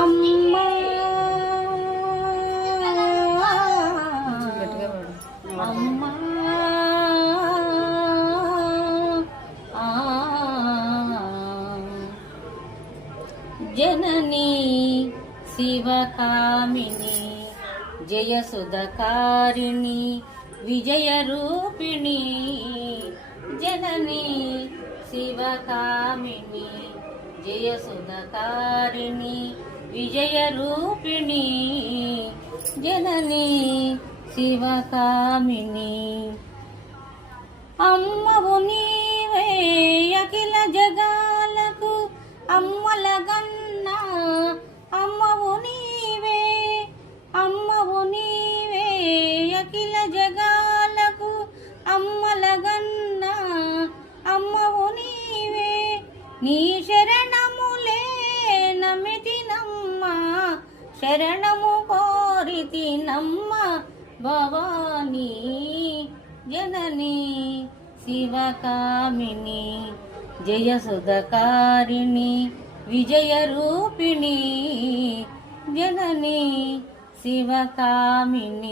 అమ్మా అమ్మా జననీ శివకామిని జయసుధకారిణి విజయరూపిణి జననీ శివకామిని జయసుధకారిణి విజయరూపిణి జననీ శివకామిని అమ్మవు నీవే అఖిల జగాలకు అమ్మలగన్నా అమ్మవు నీవే అఖిల జగాలకు అమ్మలగన్నా అమ్మవు నీవే నీ శరణములే నమితినమ్మ శరణము కోరితినమ్మ భవానీ జననీ శివకామిని జయసుధకారిణి విజయరూపిణి జననీ శివకామిని.